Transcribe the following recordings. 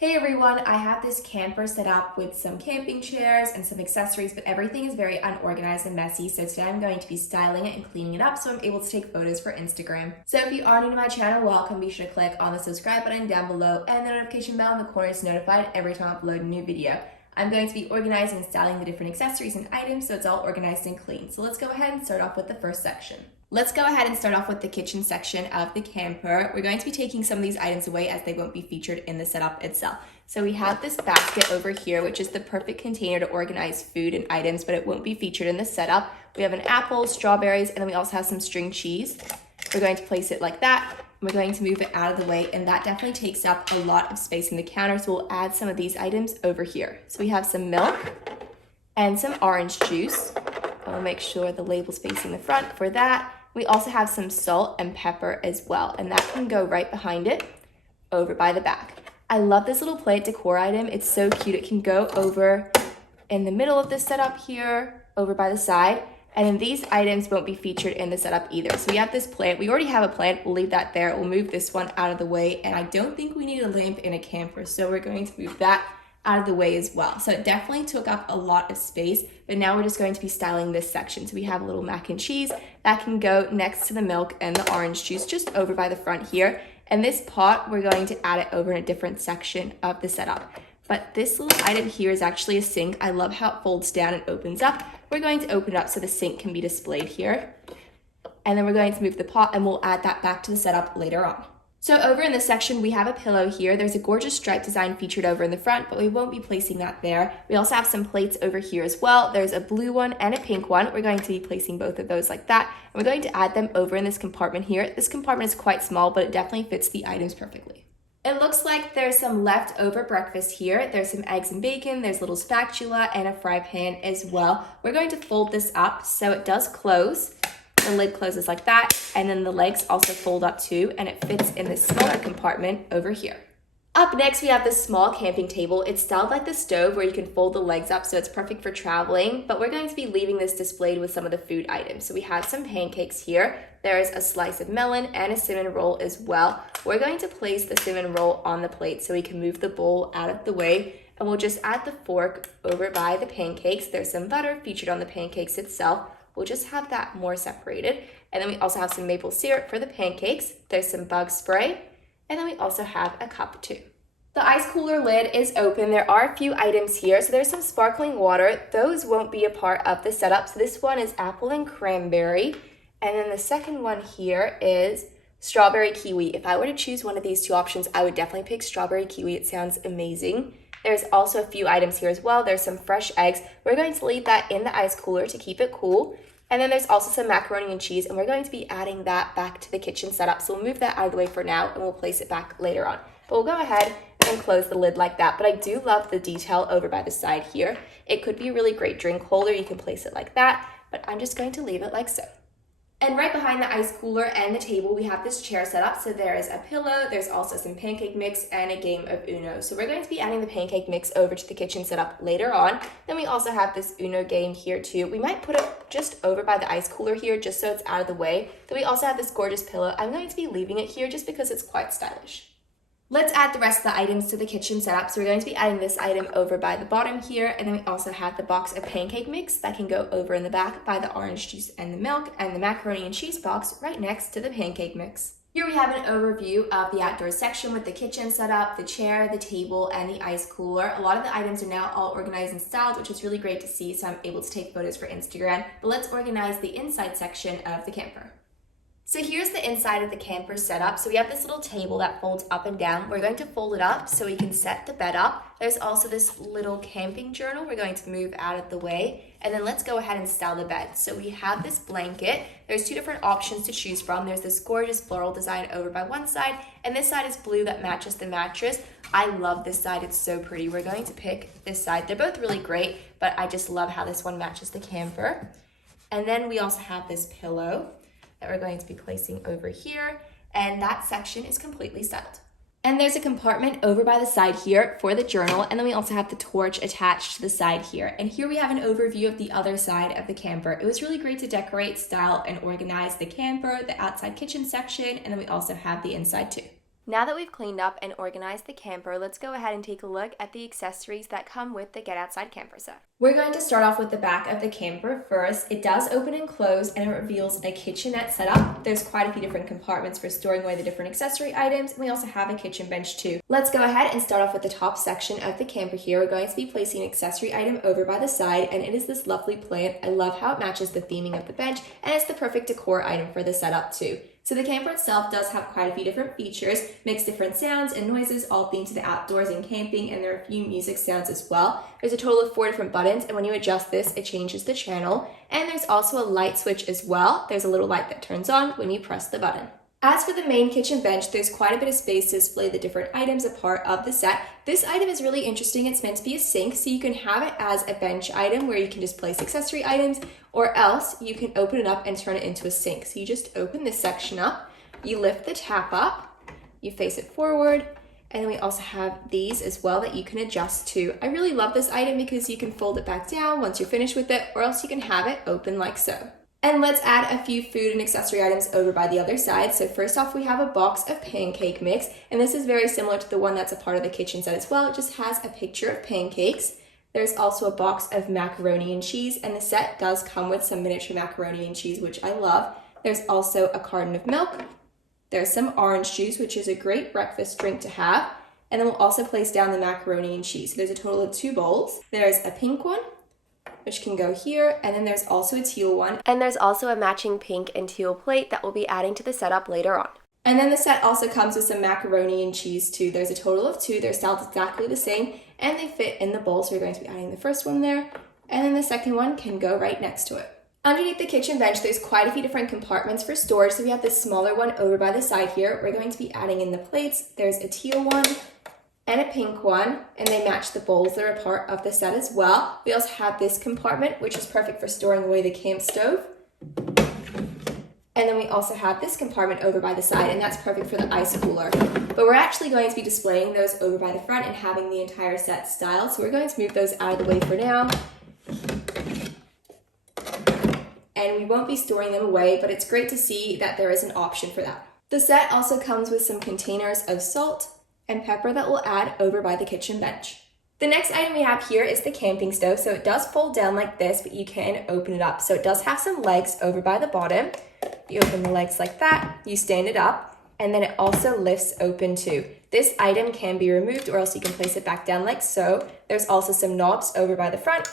Hey everyone, I have this camper set up with some camping chairs and some accessories, but everything is very unorganized and messy, so today I'm going to be styling it and cleaning it up so I'm able to take photos for Instagram. So if you are new to my channel, welcome. Be sure to click on the subscribe button down below and the notification bell in the corner is notified every time I upload a new video. I'm going to be organizing and styling the different accessories and items so it's all organized and clean. So let's go ahead and start off with the first section. Let's go ahead and start off with the kitchen section of the camper. We're going to be taking some of these items away as they won't be featured in the setup itself. So we have this basket over here, which is the perfect container to organize food and items, but it won't be featured in the setup. We have an apple, strawberries, and then we also have some string cheese. We're going to place it like that. We're going to move it out of the way, and that definitely takes up a lot of space in the counter, so we'll add some of these items over here. So we have some milk and some orange juice. I'll make sure the label's facing the front for that. We also have some salt and pepper as well, and that can go right behind it, over by the back. I love this little plate decor item. It's so cute. It can go over in the middle of the setup here, over by the side, and then these items won't be featured in the setup either. So we have this plant. We already have a plant. We'll leave that there. We'll move this one out of the way, and I don't think we need a lamp in a camper, so we're going to move that out of the way as well. So it definitely took up a lot of space, but now we're just going to be styling this section. So we have a little mac and cheese that can go next to the milk and the orange juice just over by the front here. And this pot, we're going to add it over in a different section of the setup. But this little item here is actually a sink. I love how it folds down and opens up. We're going to open it up so the sink can be displayed here. And then we're going to move the pot and we'll add that back to the setup later on. So over in this section, we have a pillow here. There's a gorgeous stripe design featured over in the front, but we won't be placing that there. We also have some plates over here as well. There's a blue one and a pink one. We're going to be placing both of those like that. And we're going to add them over in this compartment here. This compartment is quite small, but it definitely fits the items perfectly. It looks like there's some leftover breakfast here. There's some eggs and bacon, there's a little spatula and a fry pan as well. We're going to fold this up so it does close. The lid closes like that, and then the legs also fold up too, and it fits in this smaller compartment over here. Up next, we have this small camping table. It's styled like the stove where you can fold the legs up, so it's perfect for traveling, but we're going to be leaving this displayed with some of the food items. So we have some pancakes here. There's a slice of melon and a cinnamon roll as well. We're going to place the cinnamon roll on the plate so we can move the bowl out of the way, and we'll just add the fork over by the pancakes. There's some butter featured on the pancakes itself. We'll just have that more separated. And then we also have some maple syrup for the pancakes. There's some bug spray. And then we also have a cup too. The ice cooler lid is open. There are a few items here. So there's some sparkling water. Those won't be a part of the setup. So this one is apple and cranberry. And then the second one here is strawberry kiwi. If I were to choose one of these two options, I would definitely pick strawberry kiwi. It sounds amazing. There's also a few items here as well. There's some fresh eggs. We're going to leave that in the ice cooler to keep it cool. And then there's also some macaroni and cheese, and we're going to be adding that back to the kitchen setup. So we'll move that out of the way for now, and we'll place it back later on. But we'll go ahead and close the lid like that. But I do love the detail over by the side here. It could be a really great drink holder. You can place it like that, but I'm just going to leave it like so. And right behind the ice cooler and the table, we have this chair set up. So there is a pillow, there's also some pancake mix and a game of Uno. So we're going to be adding the pancake mix over to the kitchen setup later on. Then we also have this Uno game here too. We might put it just over by the ice cooler here just so it's out of the way. Then we also have this gorgeous pillow. I'm going to be leaving it here just because it's quite stylish. Let's add the rest of the items to the kitchen setup. So we're going to be adding this item over by the bottom here, and then we also have the box of pancake mix that can go over in the back by the orange juice and the milk, and the macaroni and cheese box right next to the pancake mix. Here we have an overview of the outdoor section with the kitchen setup, the chair, the table, and the ice cooler. A lot of the items are now all organized and styled, which is really great to see, so I'm able to take photos for Instagram. But let's organize the inside section of the camper. So here's the inside of the camper setup. So we have this little table that folds up and down. We're going to fold it up so we can set the bed up. There's also this little camping journal we're going to move out of the way. And then let's go ahead and style the bed. So we have this blanket. There's two different options to choose from. There's this gorgeous floral design over by one side, and this side is blue that matches the mattress. I love this side. It's so pretty. We're going to pick this side. They're both really great, but I just love how this one matches the camper. And then we also have this pillow that we're going to be placing over here, and that section is completely styled. And there's a compartment over by the side here for the journal, and then we also have the torch attached to the side here. And here we have an overview of the other side of the camper. It was really great to decorate, style, and organize the camper, the outside kitchen section, and then we also have the inside too. Now that we've cleaned up and organized the camper, let's go ahead and take a look at the accessories that come with the Get Outside camper set. We're going to start off with the back of the camper first. It does open and close and it reveals a kitchenette setup. There's quite a few different compartments for storing away the different accessory items, and we also have a kitchen bench too. Let's go ahead and start off with the top section of the camper here. We're going to be placing an accessory item over by the side, and it is this lovely plant. I love how it matches the theming of the bench, and it's the perfect decor item for the setup too. So the camper itself does have quite a few different features, makes different sounds and noises, all themed to the outdoors and camping, and there are a few music sounds as well. There's a total of 4 different buttons, and when you adjust this, it changes the channel. And there's also a light switch as well. There's a little light that turns on when you press the button. As for the main kitchen bench, there's quite a bit of space to display the different items a part of the set. This item is really interesting. It's meant to be a sink, so you can have it as a bench item where you can just place accessory items, or else you can open it up and turn it into a sink. So you just open this section up, you lift the tap up, you face it forward, and then we also have these as well that you can adjust to. I really love this item because you can fold it back down once you're finished with it, or else you can have it open like so. And let's add a few food and accessory items over by the other side. So first off, we have a box of pancake mix, and this is very similar to the one that's a part of the kitchen set as well. It just has a picture of pancakes. There's also a box of macaroni and cheese, and the set does come with some miniature macaroni and cheese, which I love. There's also a carton of milk. There's some orange juice, which is a great breakfast drink to have. And then we'll also place down the macaroni and cheese. So there's a total of 2 bowls. There's a pink one, which can go here, and then there's also a teal one. And there's also a matching pink and teal plate that we'll be adding to the setup later on. And then the set also comes with some macaroni and cheese too. There's a total of 2. They're styled exactly the same, and they fit in the bowl. So we're going to be adding the first one there, and then the second one can go right next to it. Underneath the kitchen bench, there's quite a few different compartments for storage. So we have this smaller one over by the side here. We're going to be adding in the plates. There's a teal one and a pink one, and they match the bowls that are a part of the set as well. We also have this compartment, which is perfect for storing away the camp stove. And then we also have this compartment over by the side, and that's perfect for the ice cooler. But we're actually going to be displaying those over by the front and having the entire set styled. So we're going to move those out of the way for now. And we won't be storing them away, but it's great to see that there is an option for that. The set also comes with some containers of salt and pepper that we'll add over by the kitchen bench. The next item we have here is the camping stove. So it does fold down like this, but you can open it up. So it does have some legs over by the bottom. You open the legs like that, you stand it up, and then it also lifts open too. This item can be removed, or else you can place it back down like so. There's also some knobs over by the front,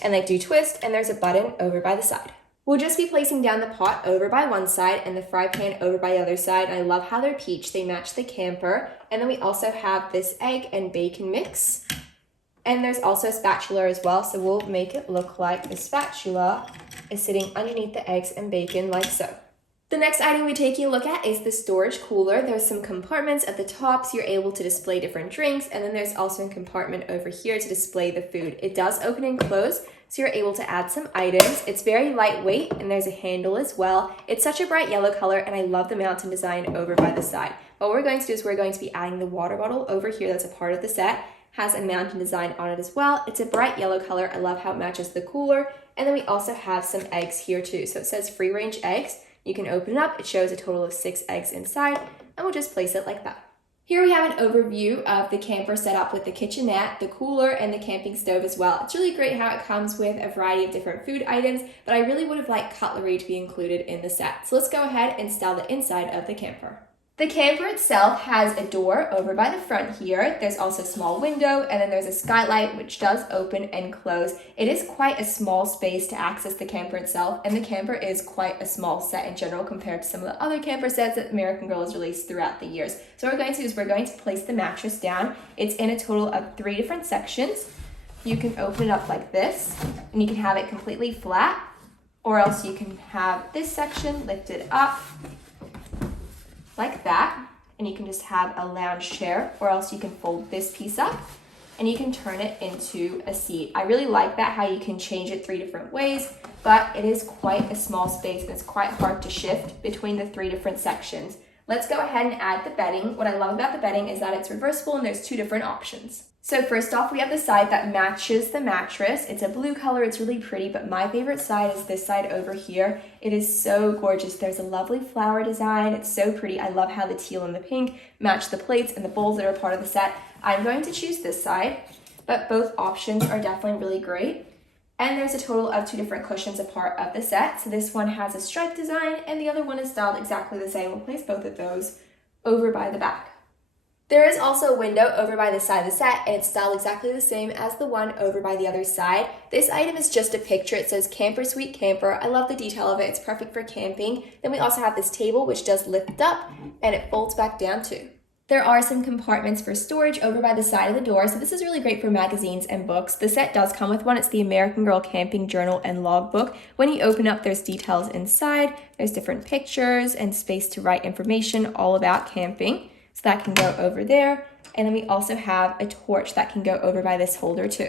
and they do twist, and there's a button over by the side. We'll just be placing down the pot over by one side and the fry pan over by the other side. I love how they're peach, they match the camper. And then we also have this egg and bacon mix. And there's also a spatula as well, so we'll make it look like the spatula is sitting underneath the eggs and bacon like so. The next item we're taking a look at is the storage cooler. There's some compartments at the top, so you're able to display different drinks, and then there's also a compartment over here to display the food. It does open and close, so you're able to add some items. It's very lightweight, and there's a handle as well. It's such a bright yellow color, and I love the mountain design over by the side. What we're going to do is we're going to be adding the water bottle over here that's a part of the set. Has a mountain design on it as well. It's a bright yellow color. I love how it matches the cooler. And then we also have some eggs here too. So it says free range eggs. You can open it up. It shows a total of 6 eggs inside, and we'll just place it like that. Here we have an overview of the camper setup with the kitchenette, the cooler, and the camping stove as well. It's really great how it comes with a variety of different food items, but I really would have liked cutlery to be included in the set. So let's go ahead and style the inside of the camper. The camper itself has a door over by the front here. There's also a small window, and then there's a skylight which does open and close. It is quite a small space to access the camper itself, and the camper is quite a small set in general compared to some of the other camper sets that American Girl has released throughout the years. So what we're going to do is we're going to place the mattress down. It's in a total of 3 different sections. You can open it up like this, and you can have it completely flat, or else you can have this section lifted up like that, and you can just have a lounge chair, or else you can fold this piece up and you can turn it into a seat. I really like that, how you can change it 3 different ways, but it is quite a small space and it's quite hard to shift between the 3 different sections. Let's go ahead and add the bedding. What I love about the bedding is that it's reversible and there's two different options. So first off, we have the side that matches the mattress. It's a blue color, it's really pretty, but my favorite side is this side over here. It is so gorgeous. There's a lovely flower design. It's so pretty. I love how the teal and the pink match the plates and the bowls that are part of the set. I'm going to choose this side, but both options are definitely really great. And there's a total of 2 different cushions a part of the set. So this one has a stripe design and the other one is styled exactly the same. We'll place both of those over by the back. There is also a window over by the side of the set, and it's styled exactly the same as the one over by the other side. This item is just a picture. It says Camper Suite Camper. I love the detail of it. It's perfect for camping. Then we also have this table, which does lift up, and it folds back down too. There are some compartments for storage over by the side of the door, so this is really great for magazines and books. The set does come with one. It's the American Girl Camping Journal and Logbook. When you open up, there's details inside. There's different pictures and space to write information all about camping. So that can go over there. And then we also have a torch that can go over by this holder too.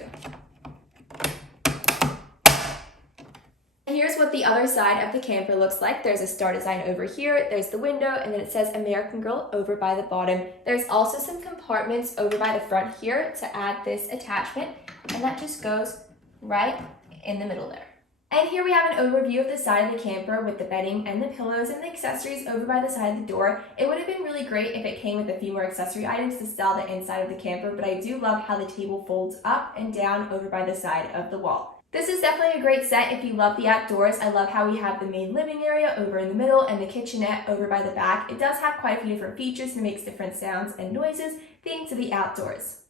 Here's what the other side of the camper looks like. There's a star design over here, there's the window, and then it says American Girl over by the bottom. There's also some compartments over by the front here to add this attachment, and that just goes right in the middle there. And here we have an overview of the side of the camper with the bedding and the pillows and the accessories over by the side of the door. It would have been really great if it came with a few more accessory items to style the inside of the camper, but I do love how the table folds up and down over by the side of the wall. This is definitely a great set if you love the outdoors. I love how we have the main living area over in the middle and the kitchenette over by the back. It does have quite a few different features and makes different sounds and noises themed to the outdoors.